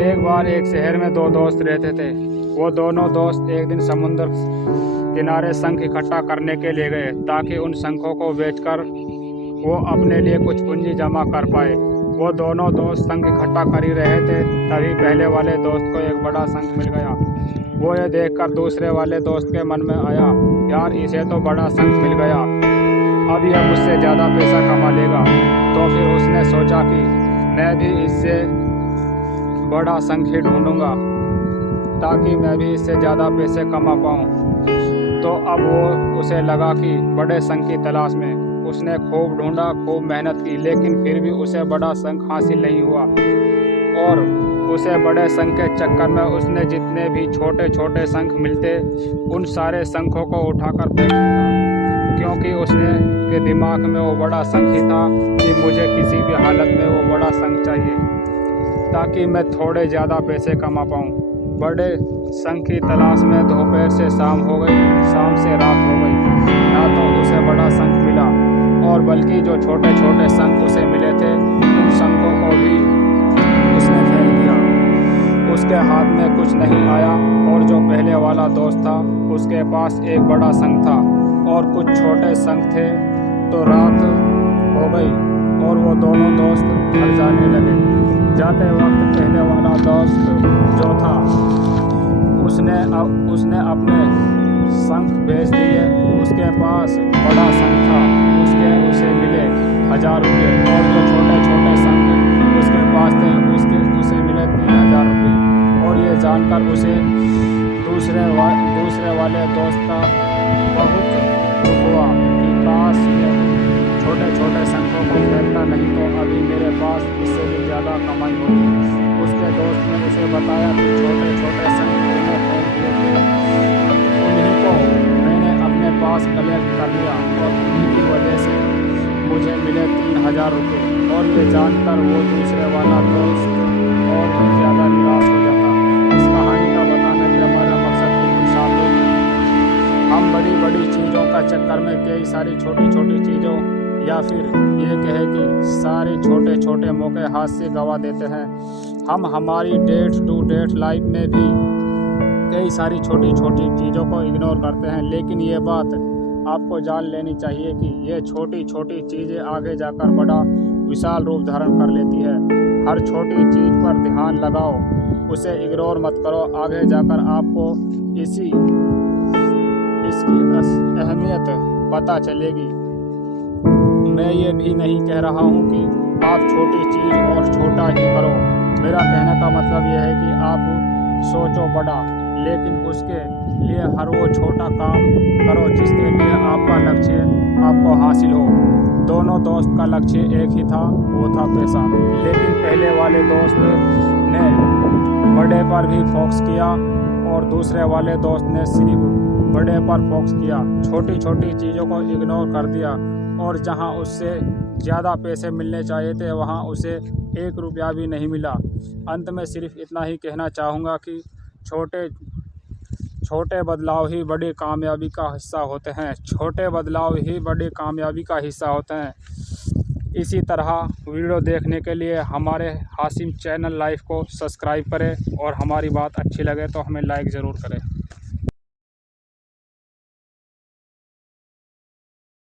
एक बार एक शहर में दो दोस्त रहते थे। वो दोनों दोस्त एक दिन समुद्र किनारे शंख इकट्ठा करने के लिए गए ताकि उन शंखों को बेचकर वो अपने लिए कुछ पूंजी जमा कर पाए। वो दोनों दोस्त शंख इकट्ठा कर ही रहे थे, तभी पहले वाले दोस्त को एक बड़ा शंख मिल गया। वो ये देखकर दूसरे वाले दोस्त के मन में आया, यार इसे तो बड़ा शंख मिल गया, अब यह मुझसे ज़्यादा पैसा कमा लेगा। तो फिर उसने सोचा कि मैं भी इससे बड़ा शंख ही ढूंढूंगा ताकि मैं भी इससे ज़्यादा पैसे कमा पाऊँ। तो अब वो उसे लगा कि बड़े शंख की तलाश में उसने खूब ढूंढा, खूब मेहनत की, लेकिन फिर भी उसे बड़ा शंख हासिल नहीं हुआ। और उसे बड़े शंख के चक्कर में उसने जितने भी छोटे छोटे शंख मिलते उन सारे शंखों को उठाकर फेंक दिया, क्योंकि उसने के दिमाग में वो बड़ा शंख ही था कि मुझे किसी भी हालत में वो बड़ा शंख चाहिए ताकि मैं थोड़े ज़्यादा पैसे कमा पाऊँ। बड़े शंख की तलाश में दोपहर से शाम हो गई, शाम से रात हो गई, ना तो उसे बड़ा शंख मिला और बल्कि जो छोटे छोटे शंख उसे मिले थे उन शंखों को भी उसने फेंक दिया। उसके हाथ में कुछ नहीं आया और जो पहले वाला दोस्त था उसके पास एक बड़ा शंख था और कुछ छोटे शंख थे। तो रात हो गई और वो दोनों दोस्त घर जाने लगे। जाते वक्त पहले वाला दोस्त जो था उसने अपने शंख बेच दिए। उसके पास बड़ा शंख था, उसे मिले 1000 रुपये, और जो छोटे छोटे शंख उसके पास थे उसे मिले 3000 रुपये। और ये जानकर उसे दूसरे वाले दोस्त का बहुत दुख हुआ कि काश ये छोटे छोटे शंखों को फेंकता, नहीं तो अभी मेरे पास इससे भी ज़्यादा कमाई होगी। उसके दोस्त ने उसे बताया कि छोटे छोटे शंख मैंने फेंक दिए थे, उन्हीं को मैंने अपने पास कलेक्ट कर लिया और उन्हीं की वजह से मुझे मिले 3000 रुपये। और ये जानकर वो दूसरे वाला दोस्त और भी ज़्यादा निराश हो जाता। इस कहानी का बताने का हमारा मकसद बिल्कुल साफ है कि हम बड़ी बड़ी चीज़ों का चक्कर में कई सारी छोटी छोटी चीज़ों या फिर ये कहे कि सारे छोटे छोटे मौके हाथ से गंवा देते हैं। हम हमारी डे टू डे लाइफ में भी कई सारी छोटी छोटी चीज़ों को इग्नोर करते हैं, लेकिन ये बात आपको जान लेनी चाहिए कि ये छोटी छोटी चीज़ें आगे जाकर बड़ा विशाल रूप धारण कर लेती है। हर छोटी चीज़ पर ध्यान लगाओ, उसे इग्नोर मत करो, आगे जाकर आपको इसकी अहमियत पता चलेगी। मैं ये भी नहीं कह रहा हूँ कि आप छोटी चीज़ और छोटा ही करो। मेरा कहने का मतलब यह है कि आप सोचो बड़ा, लेकिन उसके लिए हर वो छोटा काम करो जिसके लिए आपका लक्ष्य आपको हासिल हो। दोनों दोस्त का लक्ष्य एक ही था, वो था पैसा, लेकिन पहले वाले दोस्त ने बड़े पर भी फोकस किया और दूसरे वाले दोस्त ने सिर्फ बड़े पर फोकस किया, छोटी छोटी चीज़ों को इग्नोर कर दिया। और जहां उससे ज़्यादा पैसे मिलने चाहिए थे वहां उसे 1 रुपया भी नहीं मिला। अंत में सिर्फ इतना ही कहना चाहूँगा कि छोटे छोटे बदलाव ही बड़ी कामयाबी का हिस्सा होते हैं। छोटे बदलाव ही बड़ी कामयाबी का हिस्सा होते हैं। इसी तरह वीडियो देखने के लिए हमारे हाशिम चैनल लाइफ को सब्सक्राइब करें और हमारी बात अच्छी लगे तो हमें लाइक ज़रूर करें।